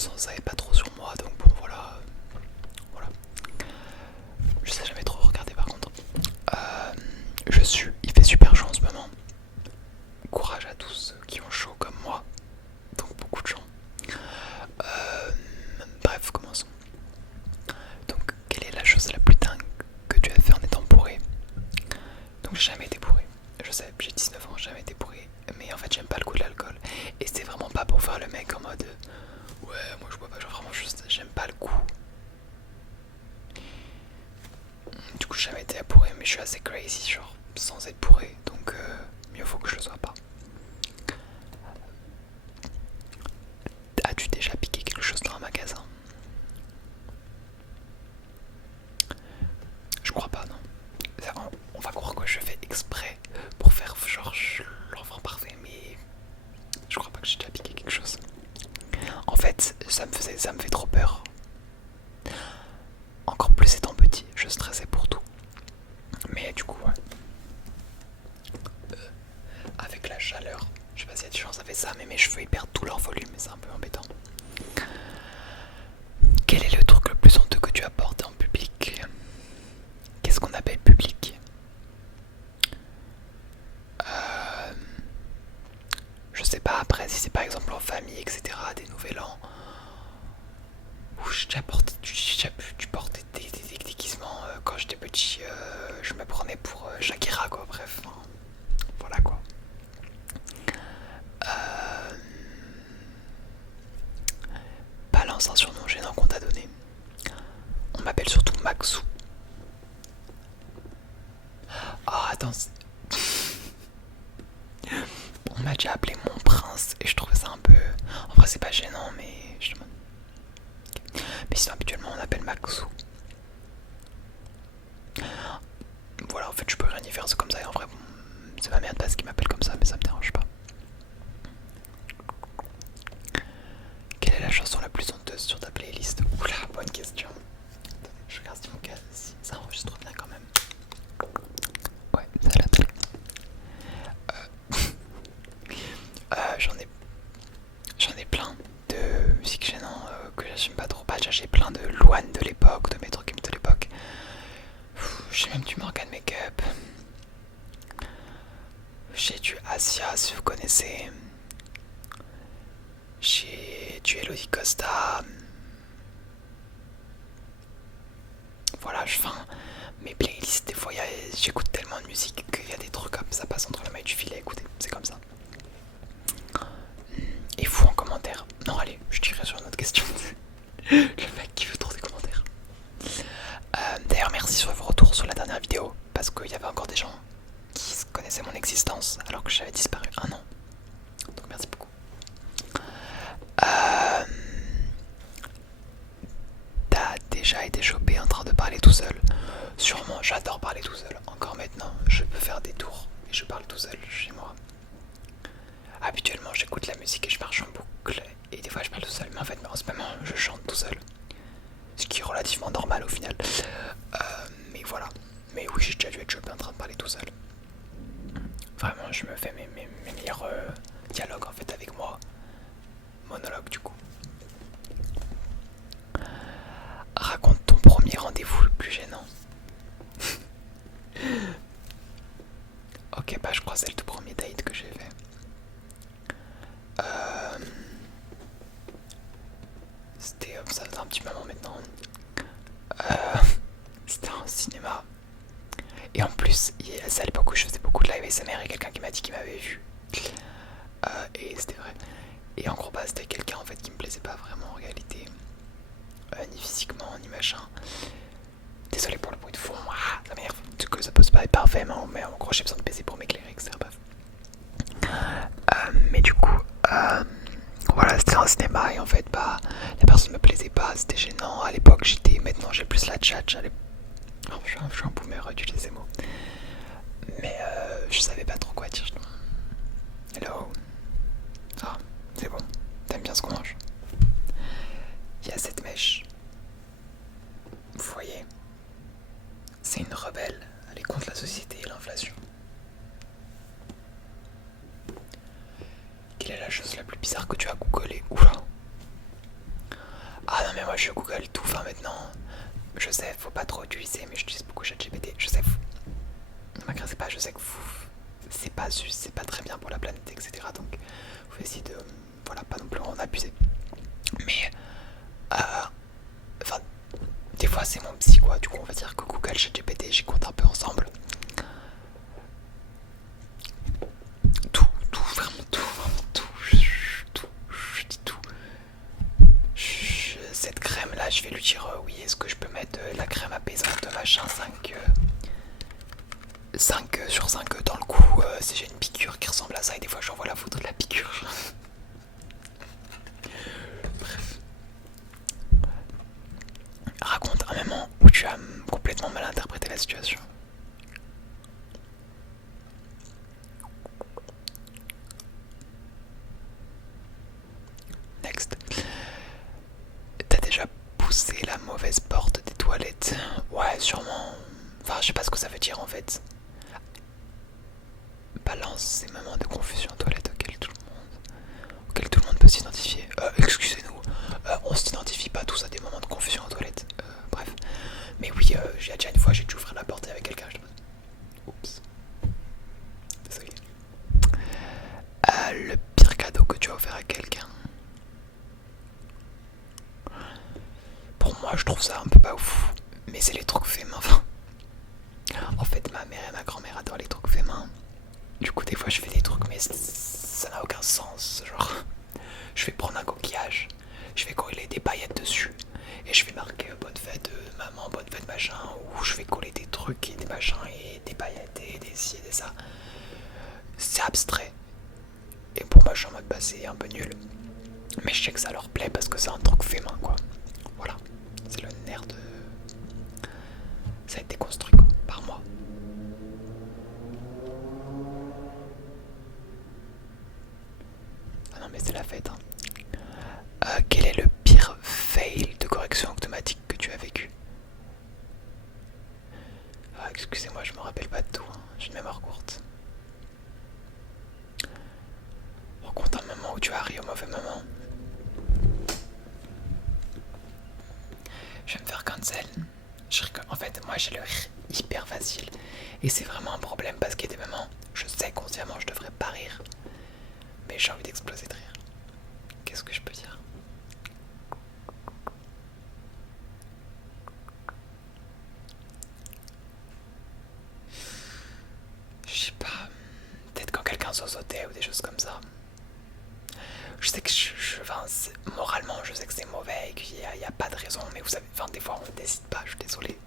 vous en savez pas trop sur moi, donc bon voilà. Je sais jamais trop regarder par contre. Il fait super chaud en ce moment. Courage à tous ceux qui ont chaud comme moi, donc beaucoup de gens. Bref, commençons. Donc, quelle est la chose la plus dingue que tu as fait en étant bourré? Donc, j'ai jamais été bourré. Je sais, j'ai 19 ans, j'ai jamais été bourré. Mais en fait, j'aime pas le goût de l'alcool. Et c'était vraiment pas pour faire le mec en mode ouais, moi je bois pas, genre vraiment juste, j'aime pas le goût. Du coup, j'ai jamais été bourré, mais je suis assez crazy, genre sans être bourré. Donc, mieux vaut que je le sois pas. As-tu déjà piqué quelque chose dans un magasin? Je crois pas, non. On va croire que je fais exprès pour faire genre l'enfant parfait, mais je crois pas que j'ai déjà piqué quelque chose. En fait, ça me fait trop peur. Encore plus étant petit, je stressais pour tout. Mais du coup, ouais. Avec la chaleur, je sais pas si y a des gens ça fait ça, mais mes cheveux ils perdent tout leur volume et c'est un peu embêtant. Quel est le truc le plus honteux que tu as porté en public? Qu'est-ce qu'on appelle public? Je sais pas, après si c'est par exemple en famille, etc., des nouvel an, où j'ai déjà pu porter des déguisements quand j'étais petit, je me prenais pour Shakira quoi, bref, hein, voilà quoi. Balance un surnom gênant qu'on t'a donné. On m'appelle surtout Maxou. Oh attends, on m'a déjà appelé mon prince et je trouvais ça un peu... En vrai c'est pas gênant mais je demande... Mais sinon habituellement on appelle Maxou. Voilà, en fait je peux rien y faire, c'est comme ça et en vrai bon, c'est ma mère de base qui m'appelle comme ça mais ça me dérange pas. Quelle est la chanson la plus honteuse sur ta playlist? Oula, bonne question. Attendez, je regarde si mon cas, si ça enregistre bien quand même. Ouais, ça l'a télé. J'en ai plein de musique gênant que j'assume pas trop. Bah déjà j'ai plein de Louane de l'époque, de Maître Kim de l'époque. J'ai même du Morgan Makeup. J'ai du Asia si vous connaissez. J'ai du Elodie Costa. Voilà, enfin, mes playlists, des fois j'écoute tellement de musique qu'il y a des trucs comme ça passe entre les mailles du filet. Écoutez, c'est comme ça. Et vous en commentaire. Non, allez, je dirai sur une autre question. Le mec qui veut trop des commentaires. D'ailleurs, merci sur vos retours sur la dernière vidéo. Parce qu'il y avait encore des gens qui connaissaient mon existence alors que j'avais disparu un an. Donc merci beaucoup. T'as déjà été chopé en train de parler tout seul? Sûrement, j'adore parler tout seul. Encore maintenant, je peux faire des tours et je parle tout seul chez moi. Habituellement, j'écoute la musique et je marche en boucle. Et des fois, je parle tout seul. Mais en fait, en ce moment, je chante tout seul. Ce qui est relativement normal au final. Mais voilà. Mais oui, j'ai déjà dû être chopé en train de parler tout seul. Vraiment, je me fais mes meilleurs dialogues en fait avec moi. Monologue du coup. Raconte ton premier rendez-vous le plus gênant. Ok, bah je crois que c'est le tout premier date que j'ai fait. C'était, ça fait un petit moment maintenant. C'était un cinéma. Et en plus, c'est à l'époque où je faisais beaucoup de live ASMR et quelqu'un qui m'a dit qu'il m'avait vu. Et c'était vrai. Et en gros, bah, c'était quelqu'un en fait qui me plaisait pas vraiment en réalité. Ni physiquement, ni machin. Désolé pour le bruit de fond. Ça m'énerve. Que ça peut se pas être parfait, mais en gros, j'ai besoin de baiser pour m'éclairer, etc. Mais du coup, voilà, c'était un cinéma et en fait, bah, la personne me plaisait pas, c'était gênant. À l'époque, maintenant, j'ai plus la tchatch. Oh, je suis un boomer à utiliser ces mots. Mais je savais pas trop quoi dire. Hello. Ah, c'est bon. T'aimes bien ce qu'on mange? Il y a cette mèche. Vous voyez? C'est une rebelle. Elle est contre la société et l'inflation. Quelle est la chose la plus bizarre que tu as googlé? Oula. mais moi je Google tout, enfin maintenant, je sais, faut pas trop utiliser, mais j'utilise beaucoup ChatGPT. Je sais, ne m'agressez pas, je sais que vous, c'est pas très bien pour la planète, etc. Donc, faut essayer de, voilà, pas non plus en abuser. Mais, enfin, des fois c'est mon psy quoi, du coup on va dire que Google, ChatGPT, j'y compte un peu ensemble. Tout, vraiment tout, je dis tout. Cette crème là, je vais lui dire oui, est-ce que je peux mettre la crème apaisante machin 5 sur 5 dans le cou si j'ai une piqûre qui ressemble à ça, et des fois j'envoie la photo de la piqûre. Bref. Raconte un moment où tu as complètement mal interprété la situation. Next. T'as déjà poussé la mauvaise porte des toilettes? Ouais, sûrement. Enfin, je sais pas ce que ça veut dire en fait. Balance ces moments de confusion en toilette auxquels tout le monde peut s'identifier. Excusez-nous, on s'identifie pas tous à des moments de confusion en toilette. Bref. Mais oui, j'ai déjà une fois, j'ai dû ouvrir la porte avec quelqu'un. Oups. Désolé. Le pire cadeau que tu as offert à quelqu'un? Pour moi, je trouve ça un peu pas ouf. Mais c'est les trucs faits main. Enfin, en fait, ma mère et ma grand-mère adorent les trucs faits main. Du coup, des fois, je fais des trucs, mais ça n'a aucun sens. Genre, je vais prendre un coquillage, je vais coller des paillettes dessus, et je vais marquer bonne fête maman, bonne fête machin, ou je vais coller des trucs et des machins et des paillettes et des ci et des ça. C'est abstrait. Et pour moi, je suis en mode bah, c'est un peu nul. Mais je sais que ça leur plaît parce que c'est un truc fait main, quoi. Voilà. C'est le nerf de. Ça a été construit, quoi, par moi. Ah non, mais c'est la fête, hein. Quel est le pire fail de correction automatique que tu as vécu? Excusez-moi, je me rappelle pas de tout, hein. J'ai une mémoire courte. Rencontre un moment où tu as ri au mauvais moment. Je vais me faire cancel. En fait, moi j'ai le rire hyper facile. Et c'est vraiment un problème parce qu'il y a des moments, je sais consciemment je devrais pas rire. Mais j'ai envie d'exploser de rire. Qu'est-ce que je peux dire? Je sais pas. Peut-être quand quelqu'un zozotait ou des choses comme ça. Je sais que moralement, je sais que c'est mauvais et qu'il n'y a pas de raison, mais vous savez, des fois on ne décide pas, je suis désolé.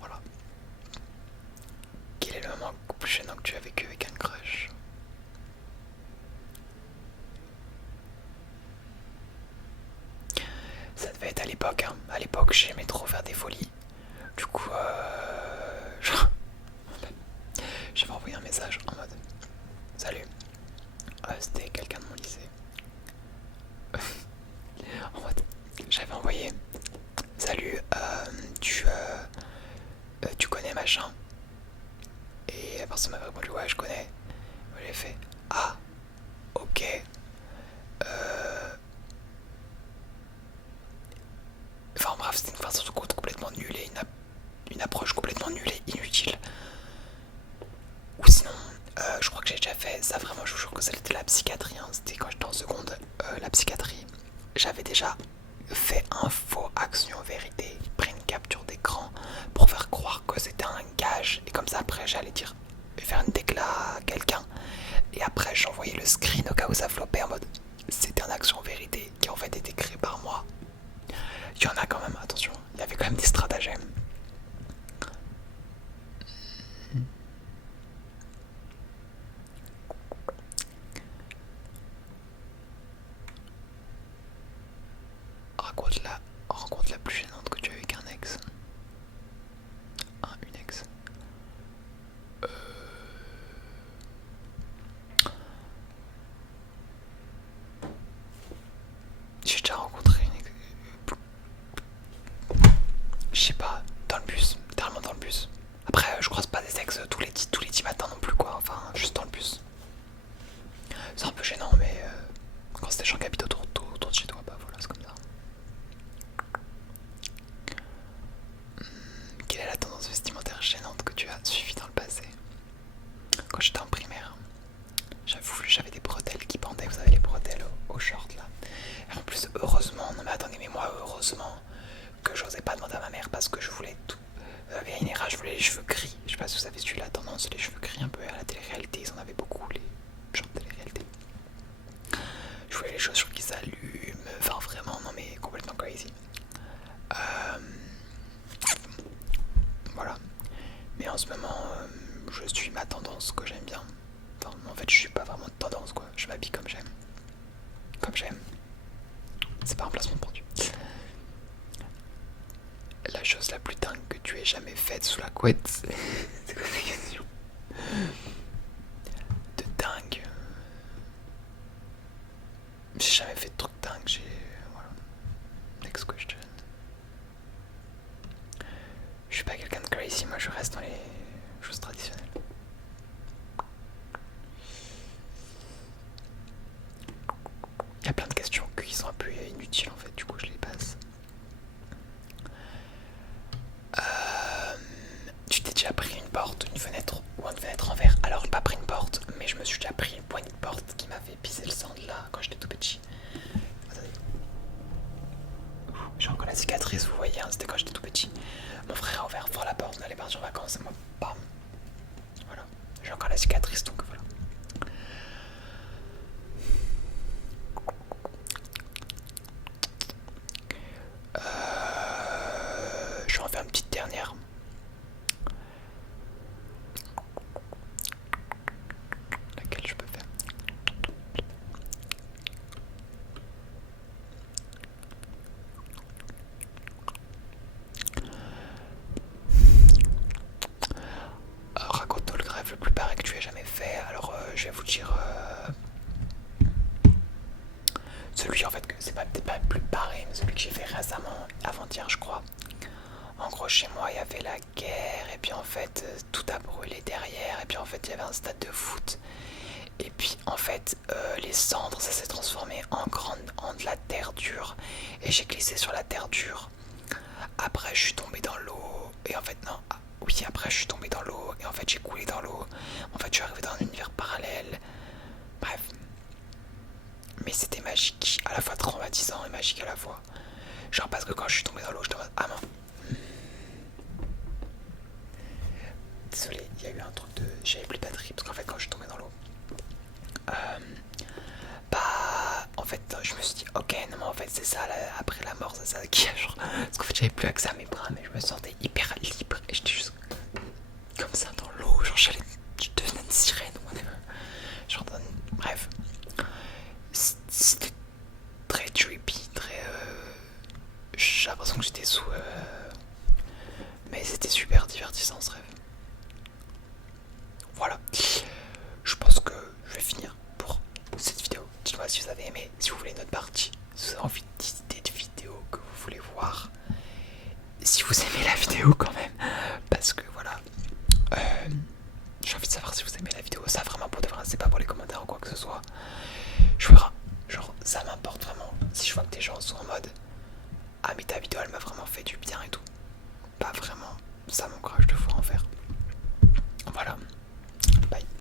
Voilà. Quel est le moment le plus gênant que tu as vécu avec un crush? Ça devait être à l'époque, hein. À l'époque, j'aimais trop faire des folies. Du coup, j'avais envoyé un message en mode salut. C'était quelqu'un de mon lycée. En mode, j'avais envoyé salut, tu connais machin? Et la personne m'avait répondu ouais, je connais. J'ai fait ah, ok. Enfin bref, c'était une façon de compte complètement nulle et une approche complètement nulle et inutile. Ou sinon, je crois que j'ai déjà fait ça, vraiment, je vous jure que c'était la psychiatrie, hein. C'était quand j'étais en seconde, la psychiatrie. J'avais déjà fait un faux action vérité, pris une capture d'écran pour faire croire que c'était un gage. Et comme ça, après, j'allais faire une décla à quelqu'un. Et après, j'envoyais le screen au cas où ça flopait en mode c'était une action vérité qui en fait était créée par moi. Il y en a quand même, attention, il y avait quand même des stratagèmes. Raconte la rencontre la plus gênante que tu as eu avec un ex. Une ex. J'ai déjà rencontré une ex. Je sais pas, dans le bus, littéralement dans le bus. Après, je croise pas des ex tous les 10 matins non plus, quoi. Enfin, juste dans le bus. C'est un peu gênant, mais quand c'est des gens qui habitent autour de chez toi, bah voilà, c'est comme ça. heureusement que j'osais pas demander à ma mère parce que je voulais tout. Via Inera, je voulais les cheveux gris. Je sais pas si vous avez suivi la tendance, les cheveux gris un peu à la télé-réalité. Ils en avaient beaucoup, les gens de télé-réalité. Je voulais les chaussures qui s'allument. Enfin, vraiment, non mais complètement crazy. Voilà. Mais en ce moment, je suis ma tendance que j'aime bien. Enfin, en fait, je suis pas vraiment de tendance quoi. Je m'habille comme j'aime. Comme j'aime. C'est pas un placement de produit. La chose la plus dingue que tu aies jamais faite sous la couette, c'est quoi cette question? De dingue. J'ai jamais fait de truc dingue, voilà. Next question. Je suis pas quelqu'un de crazy, moi je reste dans les choses traditionnelles. Il y a plein de questions qui sont un peu inutiles en fait, du coup je les passe. Tu t'es déjà pris une porte, une fenêtre ou une fenêtre en verre? Alors j'ai pas pris une porte, mais je me suis déjà pris une poignée de porte qui m'a fait pisser le sang de là quand j'étais tout petit. Attendez. J'ai encore la cicatrice, vous voyez, hein, c'était quand j'étais tout petit. Mon frère a ouvert fort la porte, on allait partir en vacances et moi, bam. Voilà, j'ai encore la cicatrice donc voilà. Je vais en faire une petite dernière. Laquelle je peux faire? Raconte-nous le rêve le plus barré que tu aies jamais fait. Alors je vais vous dire celui en fait que c'est peut-être pas le plus barré, mais celui que j'ai fait récemment, avant-hier je crois. En gros chez moi il y avait la guerre et puis en fait tout a brûlé derrière et puis en fait il y avait un stade de foot et puis en fait les cendres ça s'est transformé en de la terre dure et j'ai glissé sur la terre dure. Après je suis tombé dans l'eau et en fait non, oui après je suis tombé dans l'eau et en fait j'ai coulé dans l'eau. En fait je suis arrivé dans un univers parallèle. Bref. Mais c'était magique, à la fois traumatisant et magique à la fois. Genre parce que quand je suis tombé dans l'eau, je te dis ah non. Désolé, il y a eu un truc de. J'avais plus de batterie parce qu'en fait quand je suis tombé dans l'eau. Bah en fait je me suis dit ok non mais en fait c'est ça là, après la mort c'est ça qui a genre. Parce qu'en fait j'avais plus accès à mes bras mais je me sentais hyper libre et j'étais juste comme ça dans l'eau, genre je devenais une sirène ou whatever. Genre bref. C'était très trippy, très. J'ai l'impression que j'étais sous. Mais c'était super divertissant ce rêve. Voilà. Je pense que je vais finir pour cette vidéo. Dites-moi si vous avez aimé, si vous voulez une autre partie, si vous avez envie d'idées de vidéos que vous voulez voir. Si vous aimez la vidéo quand même. Parce que voilà. J'ai envie de savoir si vous aimez la vidéo. Ça vraiment pour de vrai, c'est pas pour les commentaires ou quoi que ce soit. Je verrai. Genre ça m'importe vraiment si je vois que des gens sont en mode ah mais ta vidéo elle m'a vraiment fait du bien et tout. Pas vraiment, ça m'encourage de pouvoir en faire.